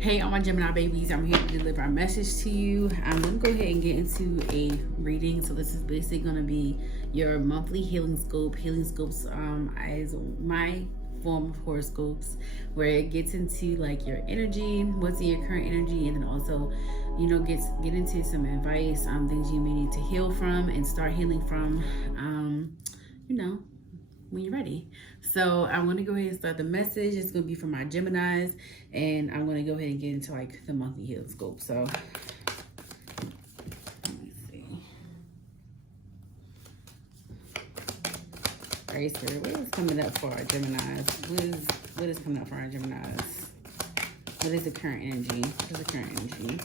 Hey, all my Gemini babies, I'm here to deliver a message to you. I'm going to go ahead and get into a reading. So this is basically going to be your monthly Healingscope. Healingscopes is my form of horoscopes where it gets into like your energy, what's in your current energy, and then also, get into some advice, things you may need to heal from and start healing from, when you're ready. So I'm going to go ahead and start the message. It's going to be for my Geminis, and I'm going to go ahead and get into like the monthly Healingscope. So let me see. All right, so what is coming up for our Geminis? What is coming up for our Geminis? What is the current energy? What is the current energy?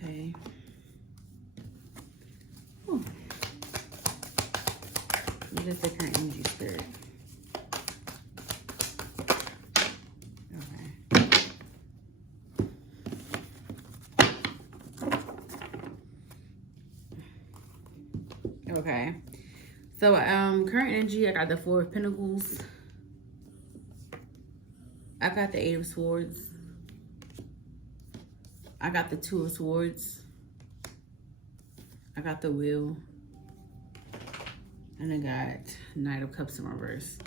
Okay. What is the current energy, Spirit? Okay. So, current energy, I got the Four of Pentacles. I got the Eight of Swords. I got the Two of Swords. I got the Wheel. And I got Knight of Cups in reverse.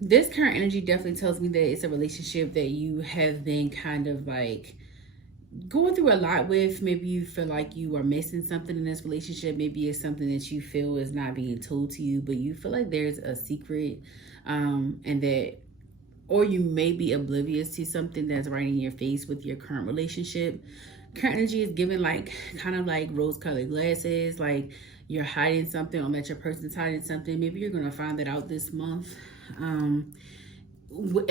This current energy definitely tells me that it's a relationship that you have been kind of like going through a lot with. Maybe you feel like you are missing something in this relationship. Maybe it's something that you feel is not being told to you, but you feel like there's a secret, and that, or you may be oblivious to something that's right in your face with your current relationship. Current energy is given like kind of like rose-colored glasses, like you're hiding something or that your person's hiding something. Maybe you're going to find that out this month. And what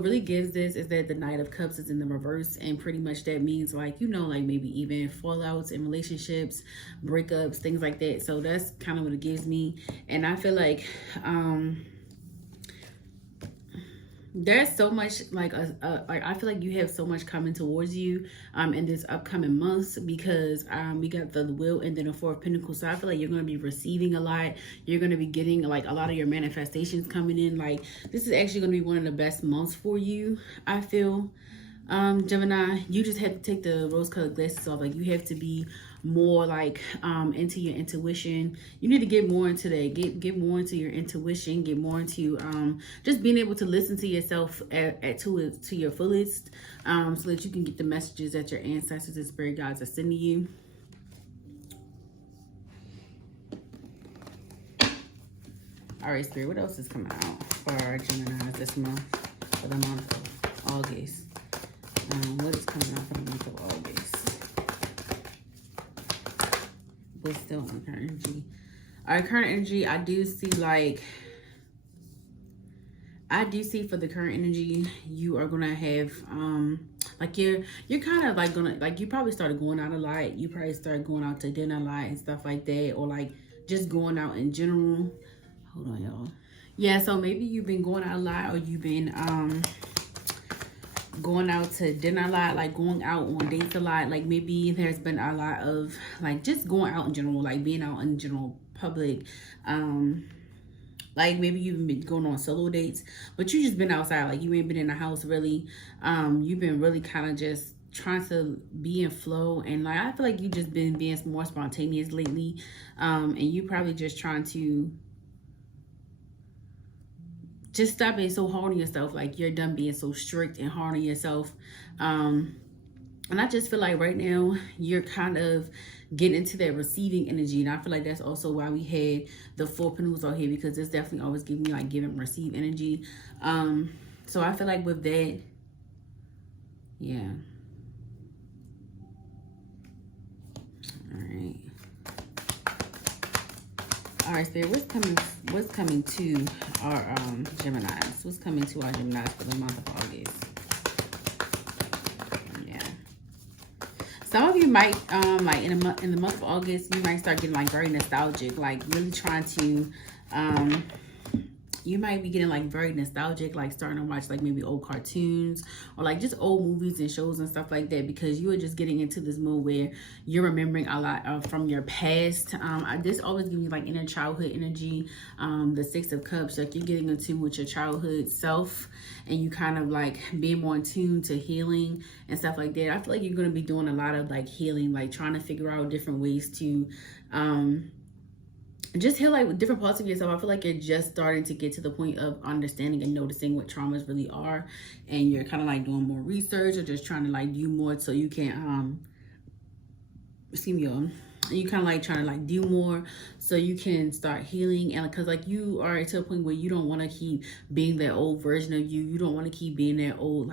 really gives this is that the Knight of Cups is in the reverse, and pretty much that means like, like maybe even fallouts in relationships, breakups, things like that. So that's kind of what it gives me. And I feel like there's so much like I feel like you have so much coming towards you in this upcoming months, because we got the Wheel and then the Four of Pentacles. So I feel like you're going to be receiving a lot. You're going to be getting like a lot of your manifestations coming in. Like this is actually going to be one of the best months for you, I feel. Gemini, you just have to take the rose-colored glasses off. Like you have to be more like into your intuition. You need to get more into that. Get more into your intuition. Get more into just being able to listen to yourself to your fullest, so that you can get the messages that your ancestors and spirit guides are sending you. All right, Spirit, what else is coming out for our Geminis this month, for the month of August? What is coming out for the month of August? What's still on current energy? All right, current energy, I do see for the current energy, you are gonna have like you're kind of like gonna, like, you probably started going out a lot. You probably started going out to dinner a lot and stuff like that, or like just going out in general. Hold on, y'all. Yeah, so maybe you've been going out a lot, or you've been going out to dinner a lot, like going out on dates a lot. Like maybe there's been a lot of like just going out in general, like being out in general public. Like maybe you've been going on solo dates, but you just been outside. Like you ain't been in the house really. You've been really kind of just trying to be in flow, and like I feel like you just been being more spontaneous lately, and you probably just trying to just stop being so hard on yourself. Like you're done being so strict and hard on yourself. And I just feel like right now you're kind of getting into that receiving energy. And I feel like that's also why we had the Four Pentacles out here, because it's definitely always giving me like give and receive energy. So I feel like with that, yeah. All right, Spirit, what's coming to our Geminis? What's coming to our Geminis for the month of August? Yeah. Some of you might like in the month of August, you might start getting like very nostalgic, like really trying to You might be getting like very nostalgic, like starting to watch like maybe old cartoons or like just old movies and shows and stuff like that, because you are just getting into this mode where you're remembering a lot from your past. This always gives me like inner childhood energy. The Six of Cups, like you're getting in tune with your childhood self, and you kind of like being more in tune to healing and stuff like that. I feel like you're going to be doing a lot of like healing, like trying to figure out different ways to just heal like with different parts of yourself. I feel like you're just starting to get to the point of understanding and noticing what traumas really are, and you're kind of like doing more research or just trying to like do more so you can excuse me, y'all. You kind of like trying to like do more so you can start healing. And because like you are to a point where you don't want to keep being that old version of you. You don't want to keep being that old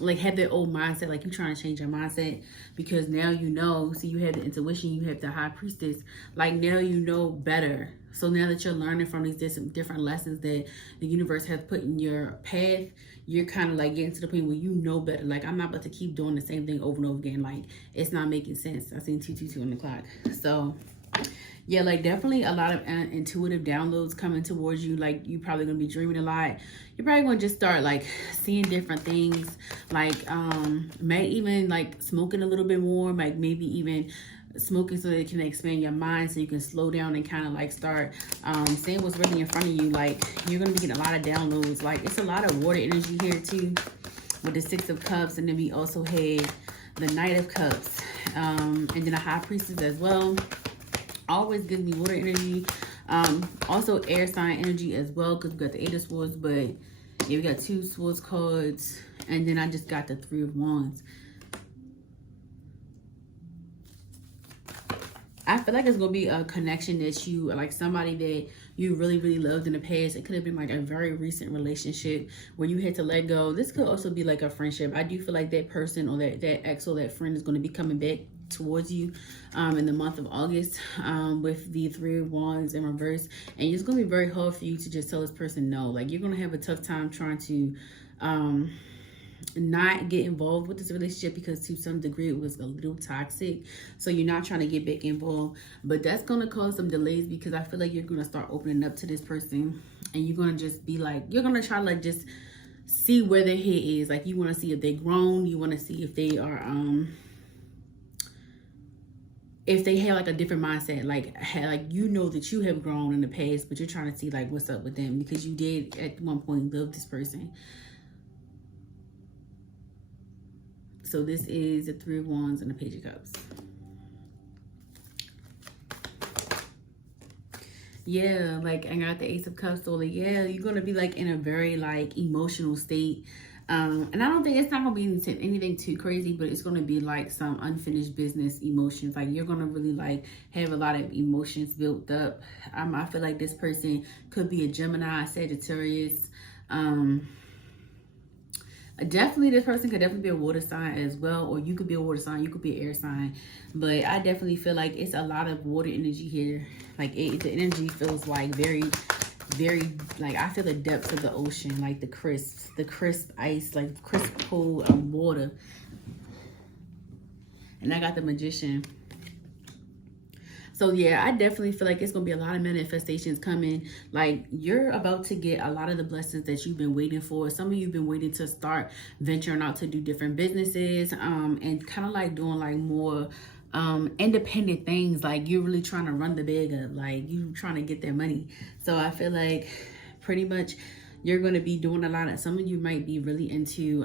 like have that old mindset, like you're trying to change your mindset, because now you know. See, you have the intuition, you have the high priestess, like now you know better. So now that you're learning from these different lessons that the universe has put in your path, you're kind of like getting to the point where you know better. Like, I'm not about to keep doing the same thing over and over again. Like, it's not making sense. I seen 222 on the clock. So yeah, like definitely a lot of intuitive downloads coming towards you. Like, you're probably gonna be dreaming a lot. You're probably gonna just start like seeing different things, like may even like smoking a little bit more, like maybe even smoking so that it can expand your mind, so you can slow down and kind of like start seeing what's really in front of you. Like, you're gonna be getting a lot of downloads. Like, it's a lot of water energy here too with the Six of Cups, and then we also had the Knight of Cups, and then a High Priestess as well. Always gives me water energy. Also air sign energy as well, because we got the Eight of Swords, but yeah, we got 2 Swords cards, and then I just got the 3 of Wands. I feel like it's gonna be a connection that you, like somebody that you really, really loved in the past. It could have been like a very recent relationship where you had to let go. This could also be like a friendship. I do feel like that person or that ex or that friend is going to be coming back towards you in the month of August with the 3 of Wands in reverse. And it's going to be very hard for you to just tell this person no. Like, you're going to have a tough time trying to not get involved with this relationship, because to some degree it was a little toxic. So you're not trying to get back involved, but that's going to cause some delays, because I feel like you're going to start opening up to this person, and you're going to just be like, you're going to try to like just see where their head is. Like, you want to see if they're grown, you want to see if they are if they have like a different mindset, like you know that you have grown in the past, but you're trying to see like what's up with them, because you did at one point love this person. So this is the 3 of Wands and the Page of Cups. Yeah, like I got the Ace of Cups. So like, yeah, you're gonna be like in a very like emotional state. And I don't think it's not gonna be anything too crazy, but it's gonna be like some unfinished business emotions. Like, you're gonna really like have a lot of emotions built up. I feel like this person could be a Gemini, Sagittarius. Definitely this person could definitely be a water sign as well, or you could be a water sign, you could be an air sign, but I definitely feel like it's a lot of water energy here. Like, the energy feels like very, like, I feel the depths of the ocean, like the crisp ice, like crisp cold water. And I got the Magician. So yeah, I definitely feel like it's going to be a lot of manifestations coming. Like, you're about to get a lot of the blessings that you've been waiting for. Some of you have been waiting to start venturing out to do different businesses, and kind of like doing like more independent things. Like, you're really trying to run the bag up, like you trying to get their money. So I feel like pretty much you're going to be doing a lot of, some of you might be really into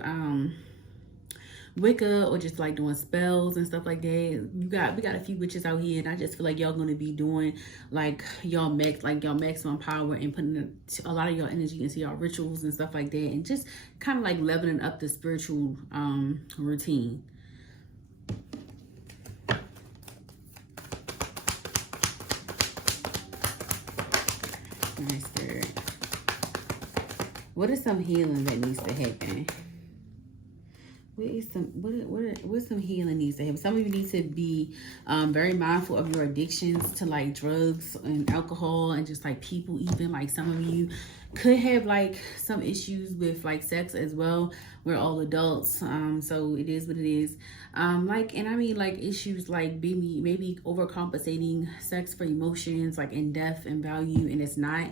Wicca, or just like doing spells and stuff like that. We got a few witches out here, and I just feel like y'all gonna be doing like y'all maximum power and putting a lot of y'all energy into y'all rituals and stuff like that, and just kind of like leveling up the spiritual routine. Nice, Spirit. What is some healing that needs to happen? What's some healing needs to happen? Some of you need to be very mindful of your addictions to like drugs and alcohol and just like people. Even like some of you could have like some issues with like sex as well. We're all adults, so it is what it is. Like, and I mean like issues like maybe overcompensating sex for emotions like in depth and value, and it's not.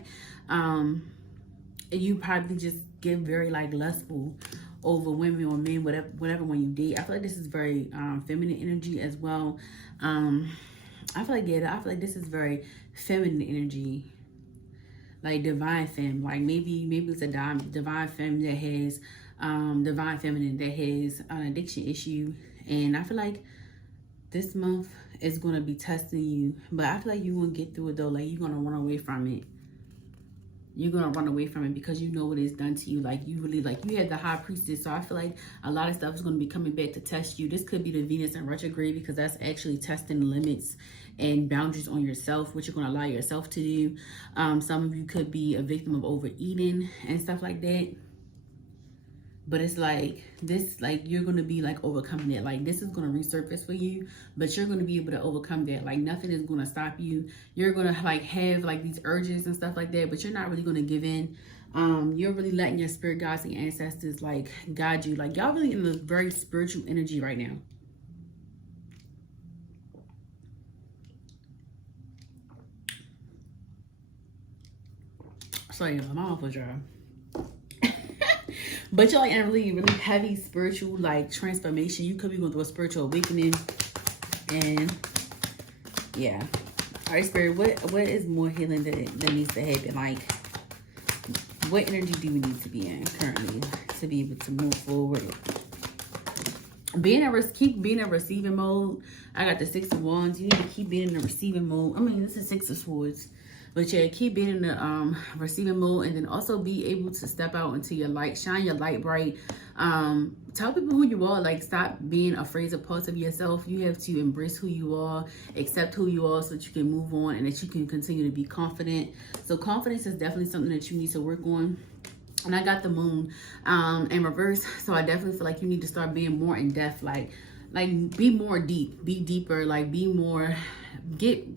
You probably just get very like lustful over women or men, whatever when you date. I feel like this is very feminine energy as well. I feel like this is very feminine energy, like divine femme. Like maybe it's a divine femme that has divine feminine that has an addiction issue, and I feel like this month is gonna be testing you, but I feel like you're gonna get through it though. Like you're gonna run away from it. You're gonna run away from it because you know what it's done to you. Like you really, like you had the high priestess, so I feel like a lot of stuff is gonna be coming back to test you. This could be the Venus in retrograde because that's actually testing limits and boundaries on yourself, what you're gonna allow yourself to do. Some of you could be a victim of overeating and stuff like that. But it's like this, like you're gonna be like overcoming it. Like this is gonna resurface for you, but you're gonna be able to overcome that. Like nothing is gonna stop you. You're gonna like have like these urges and stuff like that, but you're not really gonna give in. You're really letting your spirit guides and ancestors like guide you. Like y'all really in a very spiritual energy right now. Sorry, my mouth was dry. But you're like in a really, really heavy spiritual like transformation. You could be going through a spiritual awakening. And yeah. All right, Spirit, what is more healing that needs to happen? Like, what energy do we need to be in currently to be able to move forward? Keep being in receiving mode. I got the 6 of Wands. You need to keep being in the receiving mode. I mean, this is 6 of Swords. But yeah, keep being in the receiving mode, and then also be able to step out into your light, shine your light bright. Tell people who you are. Like, stop being afraid of parts of yourself. You have to embrace who you are, accept who you are, so that you can move on and that you can continue to be confident. So confidence is definitely something that you need to work on. And I got the moon in reverse, so I definitely feel like you need to start being more in depth, like be more deep, be deeper, like be more,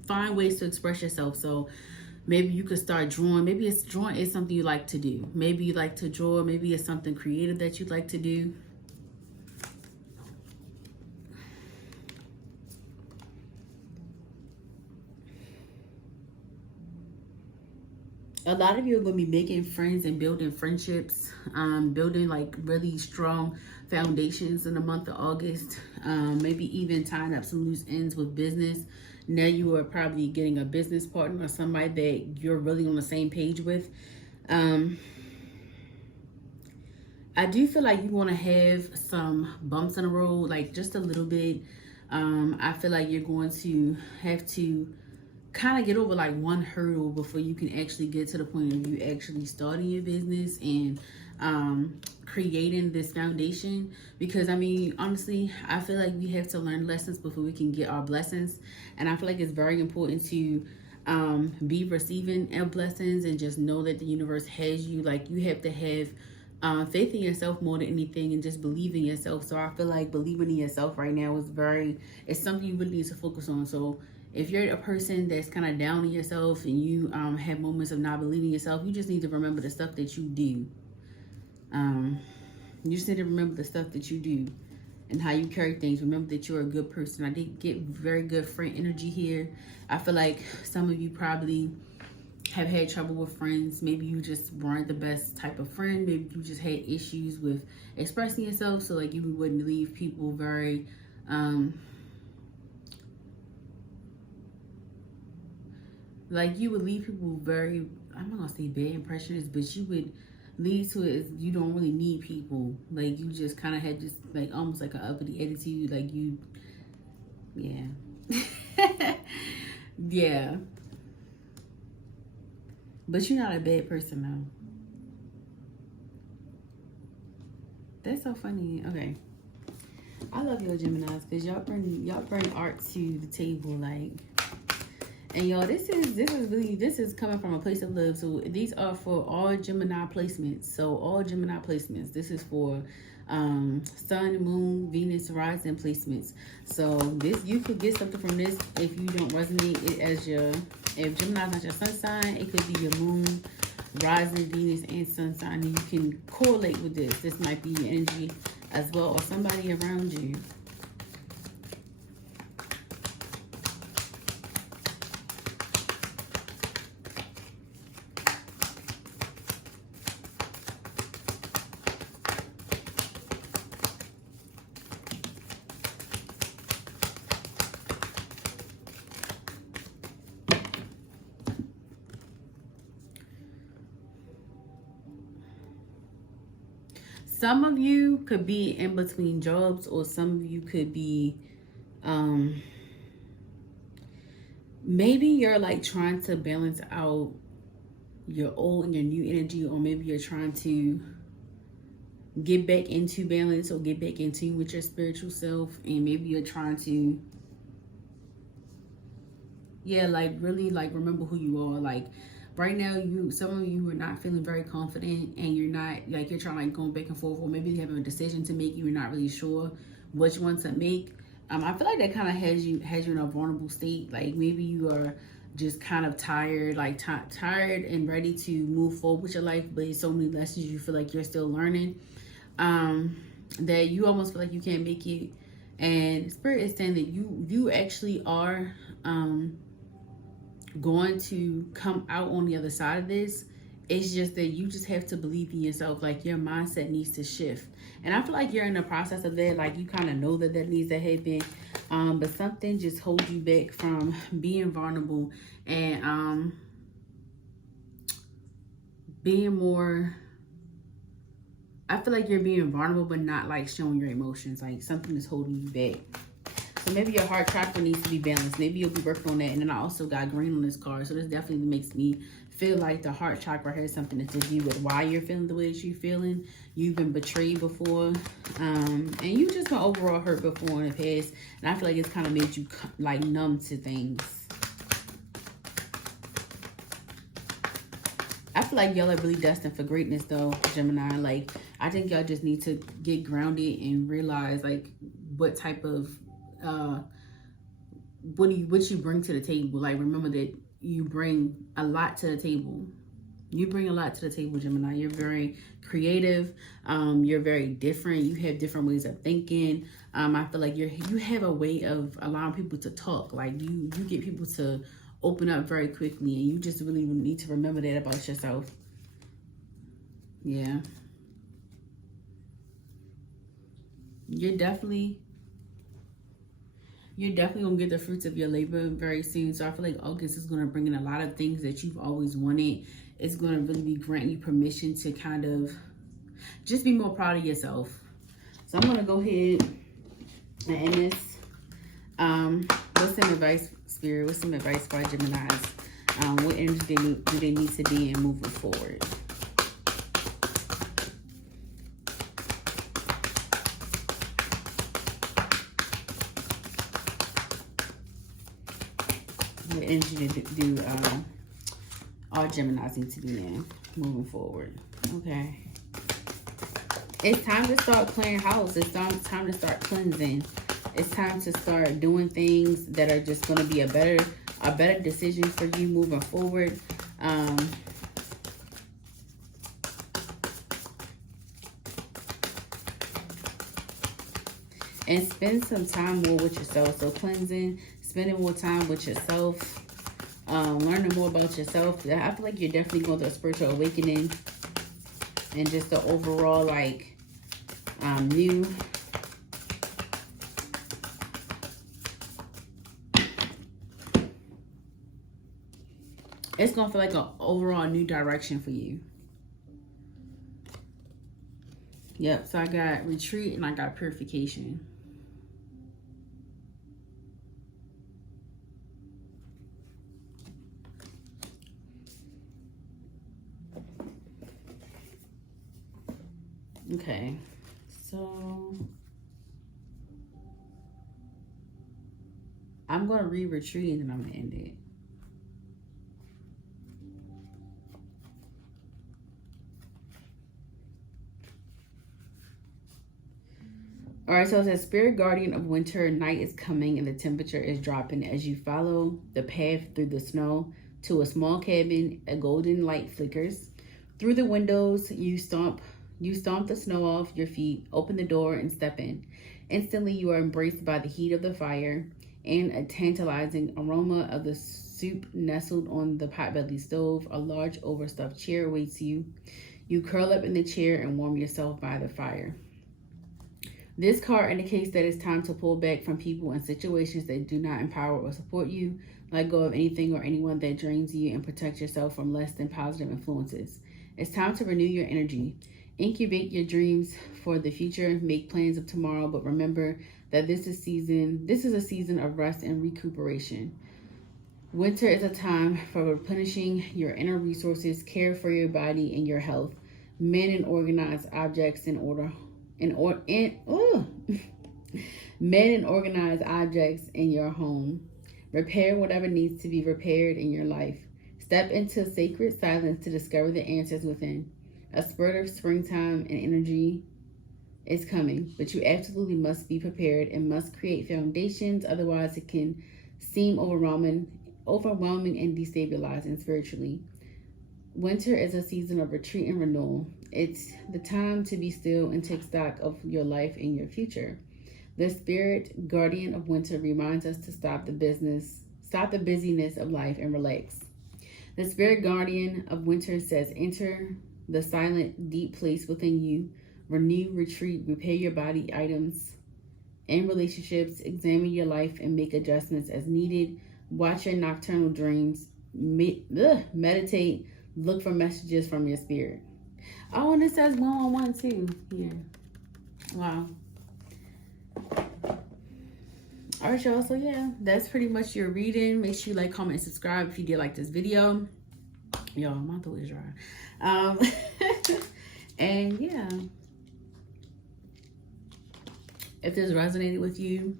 find ways to express yourself. So maybe you could start drawing. Maybe drawing is something you like to do. Maybe you like to draw. Maybe it's something creative that you'd like to do. A lot of you are going to be making friends and building friendships, building like really strong foundations in the month of August. Maybe even tying up some loose ends with business. Now you are probably getting a business partner or somebody that you're really on the same page with. I do feel like you want to have some bumps in the road, like just a little bit. I feel like you're going to have to kind of get over like one hurdle before you can actually get to the point of you actually starting your business and creating this foundation. Because I mean, honestly, I feel like we have to learn lessons before we can get our blessings, and I feel like it's very important to be receiving of blessings and just know that the universe has you. Like you have to have faith in yourself more than anything, and just believe in yourself. So I feel like believing in yourself right now it's something you really need to focus on. So if you're a person that's kind of down on yourself and you have moments of not believing yourself, you just need to remember the stuff that you do. You just need to remember the stuff that you do and how you carry things. Remember that you're a good person. I did get very good friend energy here. I feel like some of you probably have had trouble with friends. Maybe you just weren't the best type of friend. Maybe you just had issues with expressing yourself. So like you wouldn't leave people very... like you would leave people very, I'm not gonna say bad impressions, but you would lead to it. You don't really need people. Like you just kind of had just like almost like an uppity attitude. Like you, yeah, yeah. But you're not a bad person though. That's so funny. Okay, I love your Geminis because y'all bring art to the table. Like And y'all, this is coming from a place of love. So these are for all Gemini placements. So all Gemini placements. This is for Sun, Moon, Venus, Rising placements. So this, you could get something from this if you don't resonate it as your, if Gemini's not your sun sign, it could be your Moon, Rising, Venus, and Sun sign. And you can correlate with this. This might be your energy as well, or somebody around you. Some of you could be in between jobs, or some of you could be, maybe you're like trying to balance out your old and your new energy, or maybe you're trying to get back into balance or get back in tune with your spiritual self, and maybe you're trying to, yeah, like really like remember who you are. Like right now, some of you are not feeling very confident, and you're not, like, you're trying like going back and forth, or maybe you have a decision to make, you're not really sure which one to make. I feel like that kind of has you in a vulnerable state. Like maybe you are just kind of tired, like tired and ready to move forward with your life, but it's so many lessons you feel like you're still learning, that you almost feel like you can't make it. And Spirit is saying that you actually are going to come out on the other side of this. It's just that you just have to believe in yourself. Like your mindset needs to shift, and I feel like you're in the process of that. Like you kind of know that needs to happen, but something just holds you back from being vulnerable and being more, I feel like you're being vulnerable but not like showing your emotions. Like something is holding you back. So maybe your heart chakra needs to be balanced. Maybe you'll be working on that. And then I also got green on this card. So this definitely makes me feel like the heart chakra has something to do with why you're feeling the way that you're feeling. You've been betrayed before. And you just been overall hurt before in the past. And I feel like it's kind of made you like numb to things. I feel like y'all are really destined for greatness though, Gemini. Like I think y'all just need to get grounded and realize like what type of what you bring to the table. Like remember that you bring a lot to the table. You bring a lot to the table, Gemini. You're very creative. You're very different. You have different ways of thinking. I feel like you have a way of allowing people to talk. Like you get people to open up very quickly, and you just really need to remember that about yourself. Yeah. You're definitely gonna get the fruits of your labor very soon. So I feel like August is gonna bring in a lot of things that you've always wanted. It's gonna really be granting you permission to kind of just be more proud of yourself. So I'm gonna go ahead and end this. What's some advice, Spirit? What's some advice for our Geminis? What energy do they need to be in moving forward? What energy do all Geminis need to be in moving forward? Okay. It's time to start clearing house. It's time to start cleansing. It's time to start doing things that are just going to be a better decision for you moving forward. And spend some time more with yourself. So cleansing, spending more time with yourself, learning more about yourself. I feel like you're definitely going through a spiritual awakening, and just the overall like new. It's gonna feel like an overall new direction for you. Yep. So I got retreat and I got purification. Okay, so I'm going to read retreat and then I'm going to end it. All right, so it says, Spirit Guardian of Winter, night is coming and the temperature is dropping as you follow the path through the snow to a small cabin. A golden light flickers. Through the windows, you stomp the snow off your feet, open the door, and step in. Instantly, you are embraced by the heat of the fire and a tantalizing aroma of the soup nestled on the potbelly stove. A large overstuffed chair awaits you. You curl up in the chair and warm yourself by the fire. This card indicates that it's time to pull back from people and situations that do not empower or support you. Let go of anything or anyone that drains you and protect yourself from less than positive influences. It's time to renew your energy. Incubate your dreams for the future. Make plans of tomorrow, but remember that this is a season of rest and recuperation. Winter is a time for replenishing your inner resources, care for your body and your health. Men and organized objects in order. Men and organized objects in your home. Repair whatever needs to be repaired in your life. Step into sacred silence to discover the answers within. A spurt of springtime and energy is coming, but you absolutely must be prepared and must create foundations, otherwise it can seem overwhelming and destabilizing spiritually. Winter is a season of retreat and renewal. It's the time to be still and take stock of your life and your future. The Spirit Guardian of Winter reminds us to stop the busyness of life and relax. The Spirit Guardian of Winter says, enter the silent, deep place within you. Renew, retreat, repair your body items and relationships. Examine your life and make adjustments as needed. Watch your nocturnal dreams. Meditate. Look for messages from your spirit. Oh, and it says 111 too here. Wow. All right, y'all. So yeah, that's pretty much your reading. Make sure you like, comment, and subscribe if you did like this video. Y'all, my throat is dry. And yeah, if this resonated with you,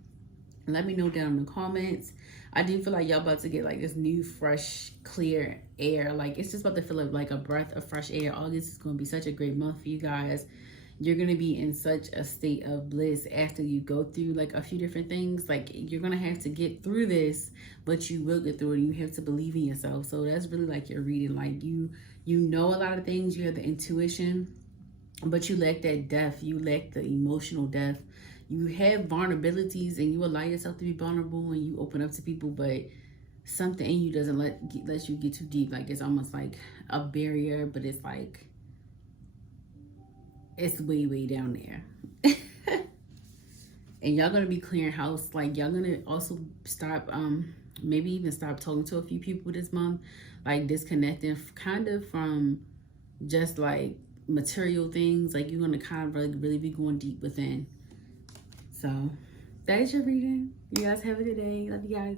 let me know down in the comments. I do feel like y'all about to get like this new, fresh, clear air. Like it's just about to feel like a breath of fresh air. August is going to be such a great month for you guys. You're going to be in such a state of bliss after you go through like a few different things. Like you're going to have to get through this, but you will get through it. You have to believe in yourself. So that's really like your reading. Like you know a lot of things. You have the intuition, but you lack that depth. You lack the emotional depth. You have vulnerabilities and you allow yourself to be vulnerable and you open up to people, but something in you doesn't let you get too deep. Like it's almost like a barrier, but it's like it's way down there. And y'all gonna be clearing house. Like y'all gonna also stop maybe even stop talking to a few people this month, like disconnecting kind of from just like material things. Like you're gonna kind of really be going deep within. So that is your reading. You guys have a good day. Love you guys.